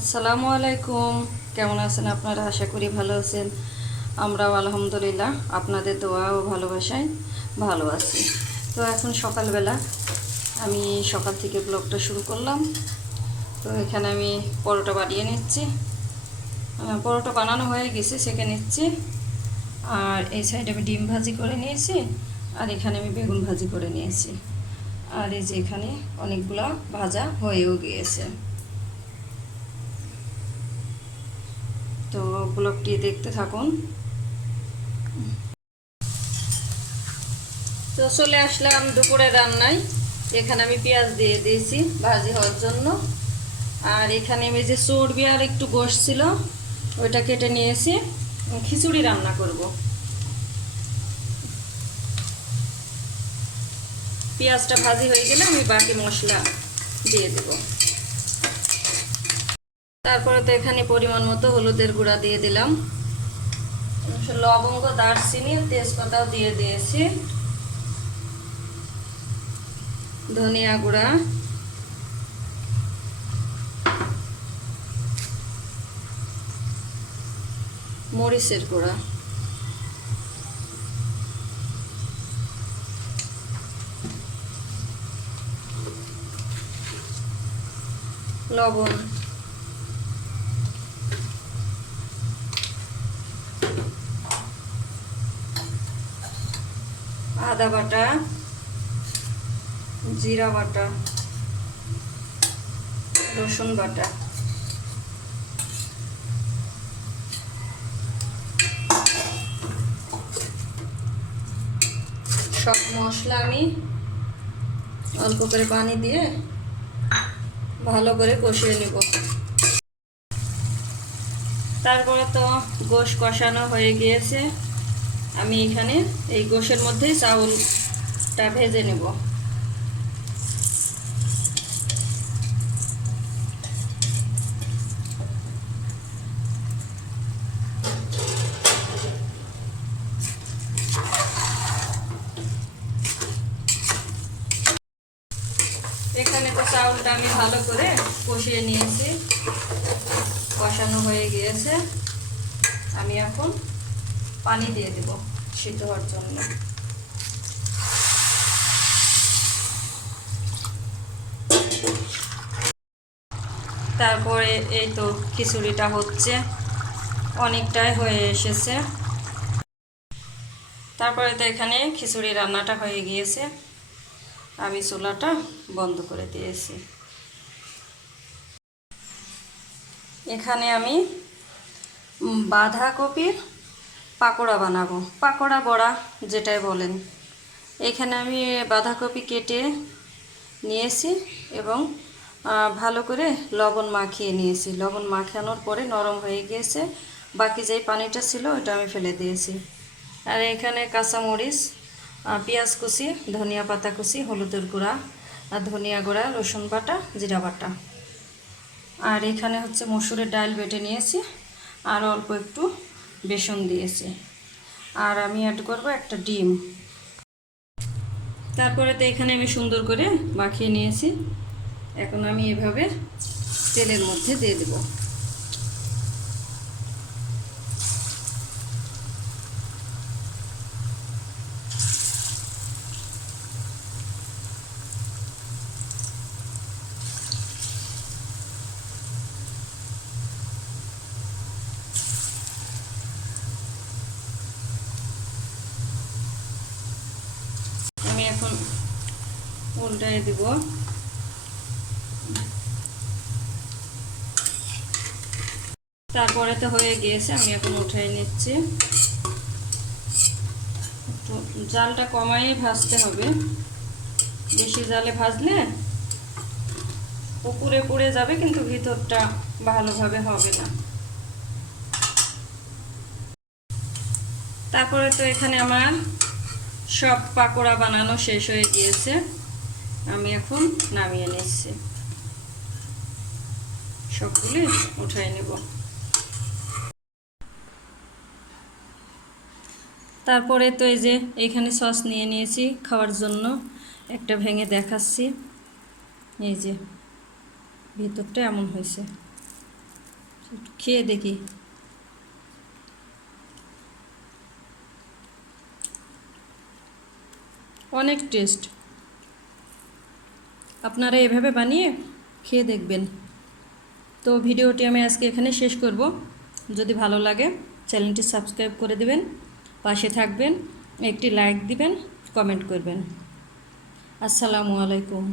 আসসালামু আলাইকুম। কেমন আছেন আপনারা? আশা করি ভালো আছেন। আমরাও আলহামদুলিল্লাহ আপনাদের দোয়া ও ভালোবাসায় ভালো আছি। তো এখন সকালবেলা আমি সকাল থেকে ব্লগটা শুরু করলাম। তো এখানে আমি পরোটা বানিয়ে নিচ্ছি। পরোটা বানানো হয়ে গেছে, সেঁকে নিচ্ছি। আর এই সাইডে আমি ডিম ভাজি করে নিয়েছি, আর এখানে আমি বেগুন ভাজি করে নিয়েছি। আর এই যে এখানে অনেকগুলো ভাজা হয়েও গিয়েছে। তো ব্লগটি দেখতে থাকুন। তো চলে আসলাম দুপুরে রান্নায়। এখানে আমি পেঁয়াজ দিয়ে দিয়েছি ভাজি হওয়ার জন্য। আর এখানে আমি যে চর্বি আর একটু গোশ ছিল ওইটা কেটে নিয়েছি, খিচুড়ি রান্না করব। পেঁয়াজটা ভাজি হয়ে গেলে আমি বাকি মশলা দিয়ে দেব। তারপরে তো এখানে পরিমাণ মতো হলুদের গুঁড়া দিয়ে দিলাম, লবঙ্গ, দারচিনি, তেজপাতাও দিয়ে দিয়েছি, ধনিয়া গুঁড়া, মরিচের গুঁড়া, লবণ, আদা বাটা, জিরা বাটা, রসুন বাটা, সব মশলা আমি অল্প করে পানি দিয়ে ভালো করে কষিয়ে নেব। তারপরে তো গোশ কষানো হয়ে গিয়েছে। আমি এখানে এই গোশের মধ্যেই চাউলটা ভেজে নেব। এখানে তো চাউলটা আমি ভালো করে কষিয়ে নিয়েছি, কষানো হয়ে গিয়েছে। আমি এখন পানি দিয়ে দেব সিদ্ধ হওয়ার জন্য। তারপরে এই তো খিচুড়িটা হচ্ছে, অনেকটাই হয়ে এসেছে। তারপরে তো এখানে খিচুড়ি রান্নাটা হয়ে গিয়েছে, আমি চুলাটা বন্ধ করে দিয়েছি। এখানে আমি বাঁধাকপির পাকোড়া বানাবো, পাকোড়া বড়া যেটাই বলেন। এখানে আমি বাঁধাকপি কেটে নিয়েছি এবং ভালো করে লবণ মাখিয়ে নিয়েছি। লবণ মাখানোর পরে নরম হয়ে গিয়েছে, বাকি যেই পানিটা ছিল ওইটা আমি ফেলে দিয়েছি। আর এখানে কাঁচামরিচ, পেঁয়াজ কুচি, ধনিয়া পাতা কুচি, হলুদের গুঁড়া, আর ধনিয়া গুঁড়া, রসুন বাটা, জিরা বাটা। আর এখানে হচ্ছে মসুরের ডাল বেটে নিয়েছি, আর অল্প একটু বেসন দিয়েছি। আর আমি অ্যাড করব একটা ডিম। তারপরে তো এখানে আমি সুন্দর করে মাখিয়ে নিয়েছি। এখন আমি এভাবে তেলের মধ্যে দিয়ে দেব। আমি এখন উল্টায় দিব। তারপরে তো হয়ে গিয়েছে, আমি এখন উঠাই নিচ্ছি। তো জালটা কমাই ভাজতে হবে, বেশি জালে ভাজলে উপরে পুড়ে যাবে কিন্তু ভিতরটা ভালোভাবে হবে না। তারপরে তো এখানে আমার সব পাকোড়া বানানো শেষ হয়ে গিয়েছে, আমি এখন নামিয়ে নিচ্ছি, সবগুলি উঠাই নেব। তারপরে তো এই যে এইখানে সস নিয়ে নিয়েছি খাওয়ার জন্য, একটা ভেঙে দেখাচ্ছি। এই যে ভিতরটা এমন হয়েছে। খেয়ে দেখি। অনেক টেস্ট। আপনারা এভাবে বানিয়ে খেয়ে দেখবেন। তো ভিডিওটি আমি আজকে এখানে শেষ করব। যদি ভালো লাগে চ্যানেলটি সাবস্ক্রাইব করে দেবেন, পাশে থাকবেন, একটি লাইক দিবেন, কমেন্ট করবেন। আসসালামু আলাইকুম।